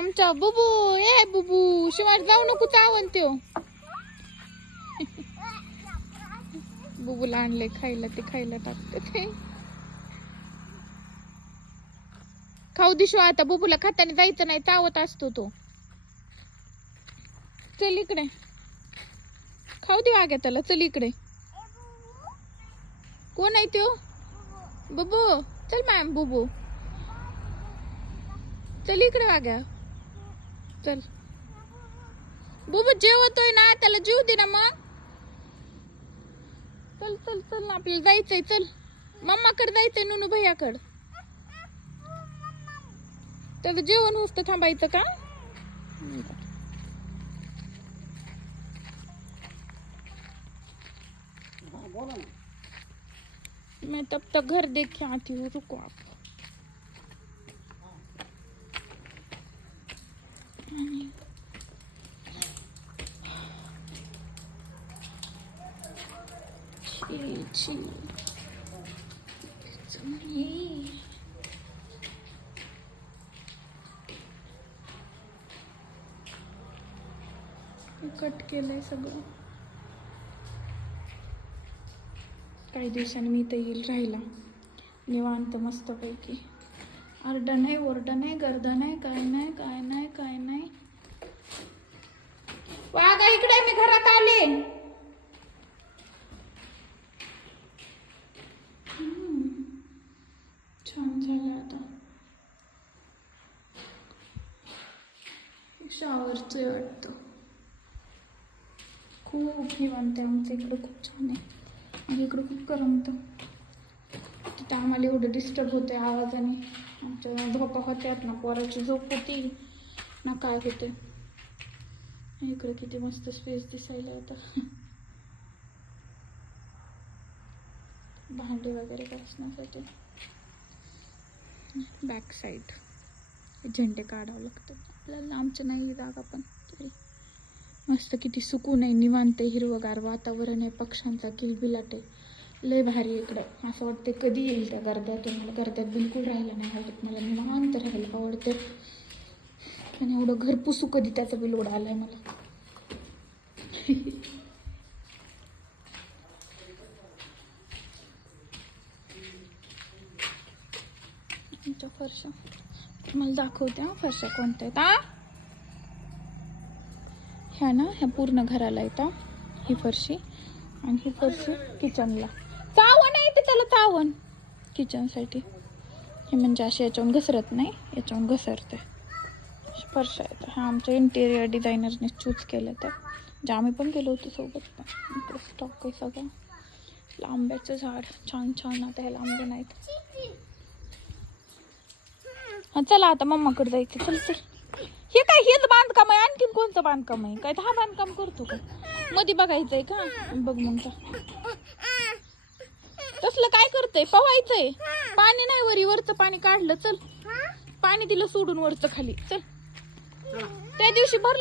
आमचा बुबू ए बुबू शिवाय जाऊ नको चावण त्यो. बुबूला आणले खायला ते खायला टाकते ते. खाऊ दिशो आता बुबूला खाताना जायचं नाही चावत असतो तो. चल इकडे. खाऊ दे वाग्या त्याला चल इकडे. कोण आहे त्यो? बुबू चल मॅम बुबू. चल इकडे वाग्या. चल. बुबू जेवतोय ना त्याला जीव दे ना मग. चल चल चल ना आपल्याला जायचंय चल. मम्माकडे जायचंय नुनू भैयाकड. त्याचं जेवण होत थांबायचं का? मैं तब तक घर देख आती हूँ रुको आप छी छी It's कट केलंय सगळं. काही दिवसांनी मी इथं येईल राहिला निवांत मस्तपैकी. आरडा नाही ओरडा नाही गर्दा नाही काय नाही काय नाही काय नाही वागा इकडे मी घरात आले हम्म. छान झालं आता शॉवरचं वाटतं. खूप निवांत आहे आमच्या इकडं खूप छान आहे. आणि इकडं खूप करमतं तिथं आम्हाला एवढं डिस्टर्ब होतं आहे आवाजाने. आमच्या झोपा होत्यात ना पोराची झोप होती. ना काय होते इकडं किती मस्त स्पेस दिसायला आता भांडी वगैरे घासण्यासाठी. बॅक साईड झेंडे काढावं लागतं आपल्याला आमचं नाही जागा पण तरी. मस्त किती सुकून आहे निवांत आहे हिरवगार वातावरण आहे पक्ष्यांचा किलबिलाट आहे. लय भारी आहे इकडं. असं वाटतं कधी येईल त्या गर्द्यातून मला गर्द्यात बिलकुल राहायला नाही आवडत. मला निवांत राहायला आवडते आणि एवढं घरपुसू कधी कधी त्याचा उडालं आहे मला. आमच्या फरशा. तुम्हाला दाखवते हा फरशा कोणत्या आहेत आ ह्या ना ह्या पूर्ण घराला येतात ही फरशी आणि ही फरशी किचनला चावण आहे ते त्याला चावण किचनसाठी हे म्हणजे अशी याच्यावर घसरत नाही याच्यावरून घसरते फरशा आहेत हा आमच्या इंटेरियर डिझायनरने चूज केलं तर जे आम्ही पण गेलो होतो सोबत पण इकडे स्टॉक आहे सगळं लांब्याचं झाड छान छान आता ह्या लांबे नाहीत हा चला आता मम्माकडे जायचं. चल चल. हे काय हेच बांधकाम आहे? आणखीन कोणतं बांधकाम आहे? काय दहा बांधकाम करतो का? मध्ये बघायचंय का? बघ मग तसलं काय करतंय? पवायचंय. पाणी नाही वरी वरचं पाणी काढलं. चल. पाणी दिलं सोडून वरचं खाली. चल. त्या दिवशी भरलं